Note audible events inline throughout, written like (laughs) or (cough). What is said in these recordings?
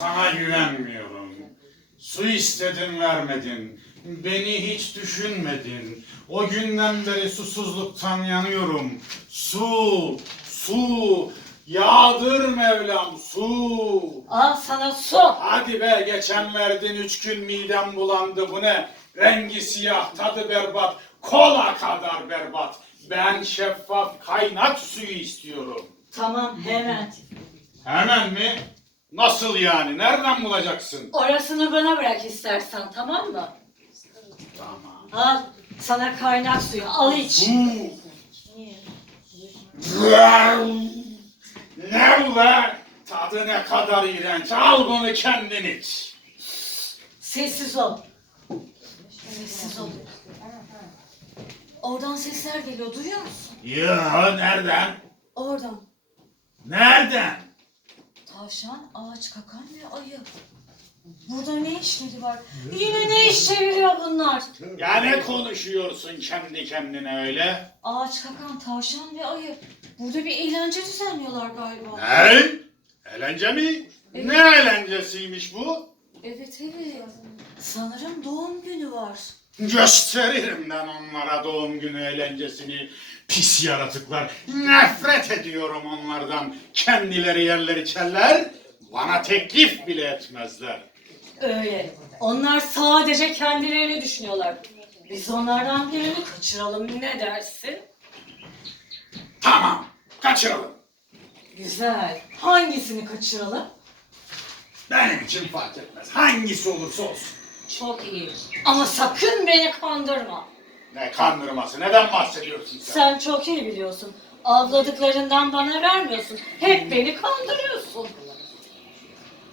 Sana güvenmiyorum. Su istedin vermedin. Beni hiç düşünmedin. O günden beri susuzluktan yanıyorum. Su, su, yağdır Mevlam su. Al sana su. Hadi be geçen verdin üç gün midem bulandı bu ne? Rengi siyah, tadı berbat, kola kadar berbat. Ben şeffaf kaynak suyu istiyorum. Tamam hemen. Hemen mi? Nasıl yani? Nereden bulacaksın? Orasını bana bırak istersen tamam mı? Tamam. Al sana kaynak suyu al iç. Ne be? Tadı ne kadar iğrenç. Al bunu kendin iç. Sessiz ol. Sessiz ol. Oradan sesler geliyor duyuyor musun? Ya nereden? Oradan. Nereden? Tavşan, ağaç kakan ve ayı. Burada ne işleri var? Yine ne iş çeviriyor bunlar? Ya ne konuşuyorsun kendi kendine öyle? Ağaç kakan, tavşan ve ayı. Burada bir eğlence düzenliyorlar galiba. Ne? Eğlence mi? Ne eğlencesiymiş bu? Evet evet. Sanırım doğum günü var. Gösteririm ben onlara doğum günü eğlencesini. Pis yaratıklar. Nefret ediyorum onlardan. Kendileri yerler içerler. Bana teklif bile etmezler. Öyle. Onlar sadece kendilerini düşünüyorlar. Biz onlardan birini kaçıralım ne dersin? Tamam. Kaçıralım. Güzel. Hangisini kaçıralım? Benim için fark etmez. Hangisi olursa olsun. Çok iyi. Ama sakın beni kandırma. Ne kandırması? Neden bahsediyorsun sen? Sen çok iyi biliyorsun. Avladıklarından bana vermiyorsun. Hep beni kandırıyorsun.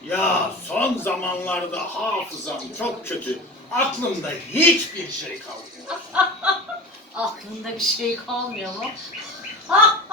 Ya son zamanlarda hafızam çok kötü. Aklımda hiçbir şey kalmıyor. (laughs) Aklında bir şey kalmıyor mu? (laughs)